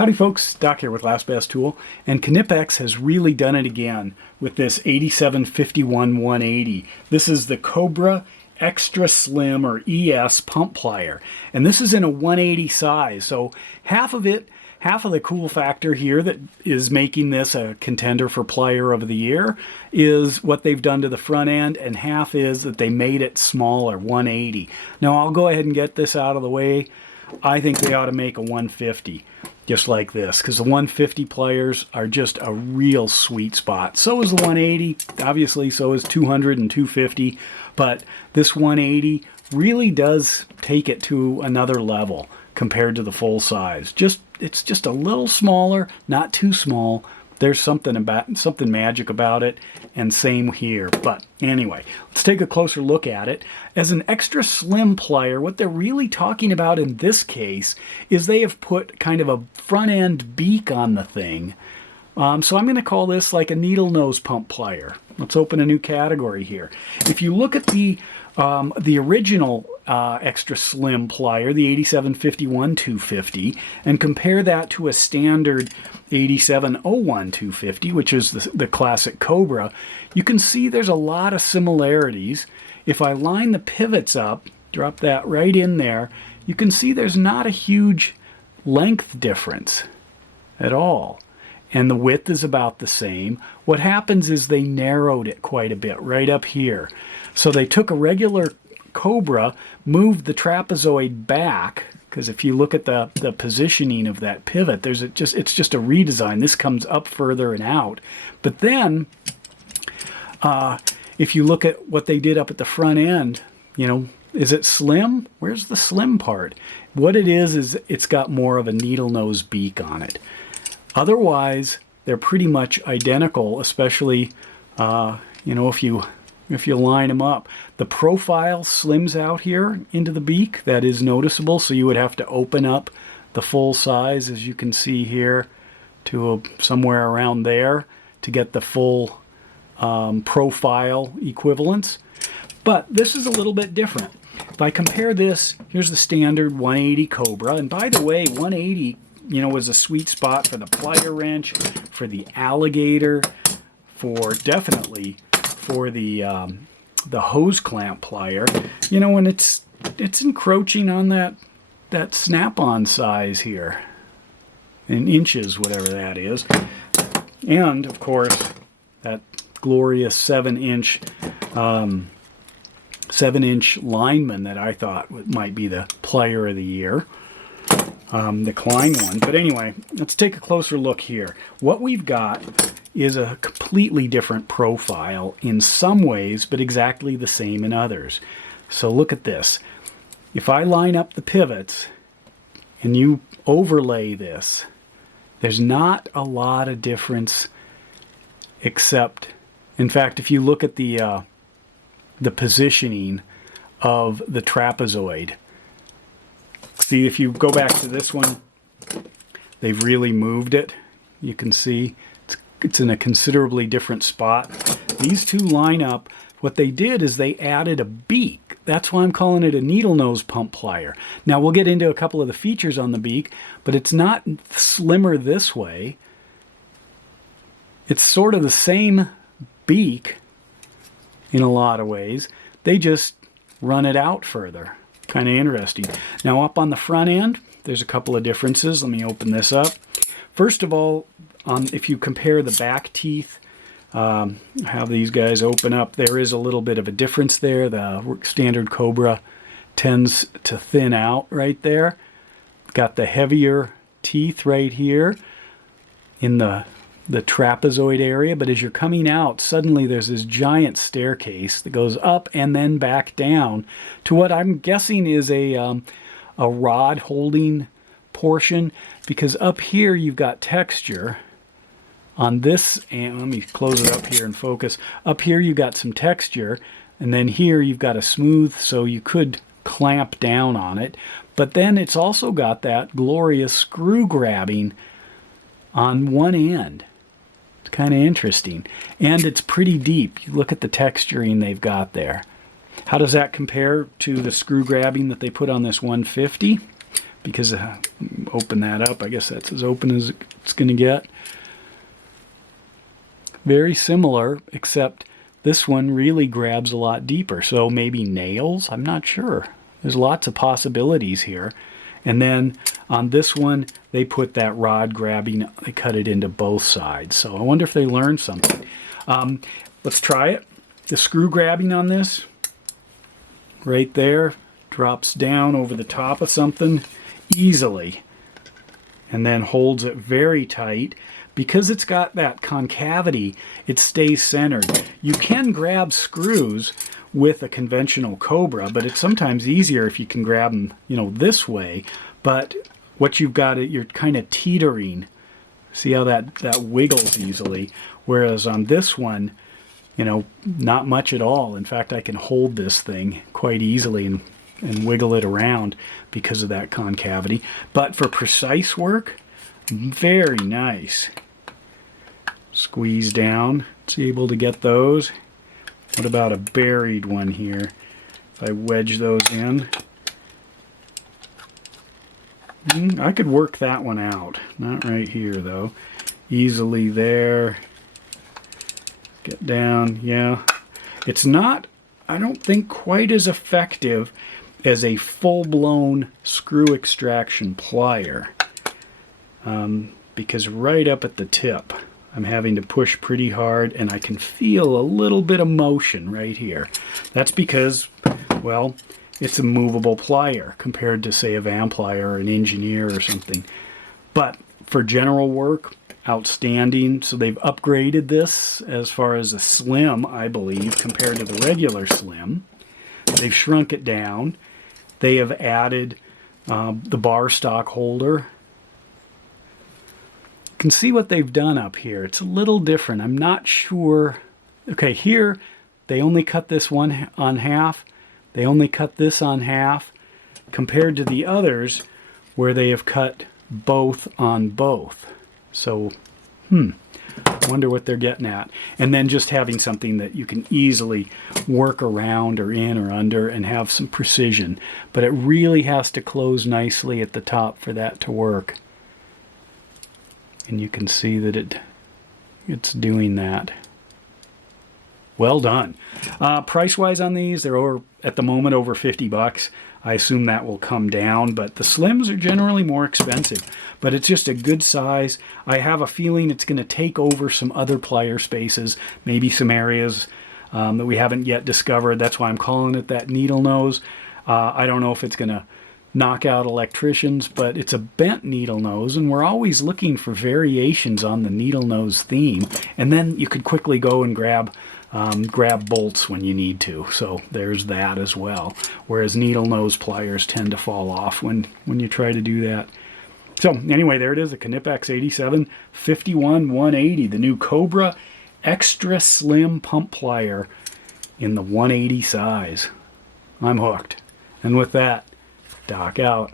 Howdy folks, Doc here with Last Best Tool, and Knipex has really done it again with this 8751 180. This is the Cobra Extra Slim or ES Pump Plier, and this is in a 180 size, so half of the cool factor here that is making this a contender for Plier of the Year is what they've done to the front end, and half is that they made it smaller, 180. Now I'll go ahead and get this out of the way. I think they ought to make a 150. Just like this, because the 150 pliers are just a real sweet spot. So is the 180, obviously, so is 200 and 250, but this 180 really does take it to another level compared to the full size. It's just a little smaller, not too small. There's something magic about it, and same here. But anyway, let's take a closer look at it. As an extra slim plier, what they're really talking about in this case is they have put kind of a front end beak on the thing. So I'm going to call this like a needle nose pump plier. Let's open a new category here. If you look at the original extra slim plier, the 8751 250, and compare that to a standard 8701 250, which is the classic Cobra, you can see there's a lot of similarities. If I line the pivots up, drop that right in there, you can see there's not a huge length difference at all. And the width is about the same. What happens is they narrowed it quite a bit right up here. So they took a regular Cobra, moved the trapezoid back, because if you look at the positioning of that pivot, it's just a redesign. This comes up further and out. But then, if you look at what they did up at the front end, you know, is it slim? Where's the slim part? What it is it's got more of a needle nose beak on it. Otherwise, they're pretty much identical, especially, you know, if you line them up. The profile slims out here into the beak. That is noticeable, so you would have to open up the full size, as you can see here, to somewhere around there to get the full profile equivalence. But this is a little bit different. If I compare this, here's the standard 180 Cobra, and by the way, 180, you know, was a sweet spot for the plier wrench, for the alligator, definitely for the hose clamp plier. You know, and it's encroaching on that snap-on size here in inches, whatever that is. And of course, that glorious 7-inch lineman that I thought might be the plier of the year. The Klein one. But anyway, let's take a closer look here. What we've got is a completely different profile in some ways, but exactly the same in others. So look at this. If I line up the pivots and you overlay this, there's not a lot of difference, except, in fact, if you look at the positioning of the trapezoid. See, if you go back to this one, they've really moved it. You can see it's in a considerably different spot. These two line up. What they did is they added a beak. That's why I'm calling it a needle nose pump plier. Now we'll get into a couple of the features on the beak, but it's not slimmer this way. It's sort of the same beak in a lot of ways. They just run it out further. Kind of interesting. Now up on the front end, there's a couple of differences. Let me open this up. First of all, if you compare the back teeth, have these guys open up, there is a little bit of a difference there. The standard Cobra tends to thin out right there. Got the heavier teeth right here in the trapezoid area, but as you're coming out, suddenly there's this giant staircase that goes up and then back down to what I'm guessing is a rod holding portion, because up here you've got texture on this, and let me close it up here and focus. Up here you've got some texture, and then here you've got a smooth, so you could clamp down on it, but then it's also got that glorious screw grabbing on one end. Kind of interesting, and it's pretty deep. You look at the texturing they've got there. How does that compare to the screw grabbing that they put on this 150? because open that up. I guess that's as open as it's going to get. Very similar, except this one really grabs a lot deeper. So maybe nails? I'm not sure. There's lots of possibilities here. And then on this one, they put that rod grabbing, they cut it into both sides. So I wonder if they learned something. Let's try it. The screw grabbing on this, right there, drops down over the top of something easily and then holds it very tight. Because it's got that concavity, it stays centered. You can grab screws with a conventional Cobra, but it's sometimes easier if you can grab them, you know, this way. But what you've got, you're kind of teetering. See how that wiggles easily? Whereas on this one, you know, not much at all. In fact, I can hold this thing quite easily and wiggle it around because of that concavity. But for precise work, very nice. Squeeze down. It's able to get those. What about a buried one here? If I wedge those in, I could work that one out. Not right here though. Easily there. Get down. Yeah. It's not, I don't think, quite as effective as a full-blown screw extraction plier. Because right up at the tip, I'm having to push pretty hard, and I can feel a little bit of motion right here. That's because, well, it's a movable plier compared to, say, a Van plier or an Engineer or something. But for general work, outstanding. So they've upgraded this as far as a Slim, I believe, compared to the regular Slim. They've shrunk it down. They have added the bar stock holder. You can see what they've done up here. It's a little different. I'm not sure. Okay, here they only cut this one on half. They only cut this on half compared to the others where they have cut both on both. So, wonder what they're getting at. And then just having something that you can easily work around or in or under and have some precision. But it really has to close nicely at the top for that to work. And you can see that it's doing that. Well done. Price-wise on these, they're at the moment over 50 bucks. I assume that will come down, but the Slims are generally more expensive. But it's just a good size. I have a feeling it's going to take over some other plier spaces, maybe some areas that we haven't yet discovered. That's why I'm calling it that needle nose. I don't know if it's going to knock out electricians, but it's a bent needle nose, and we're always looking for variations on the needle nose theme. And then you could quickly go and grab bolts when you need to. So there's that as well. Whereas needle nose pliers tend to fall off when you try to do that. So anyway, there it is, the Knipex 8751-180, the new Cobra Extra Slim Pump Plier in the 180 size. I'm hooked. And with that, Doc out.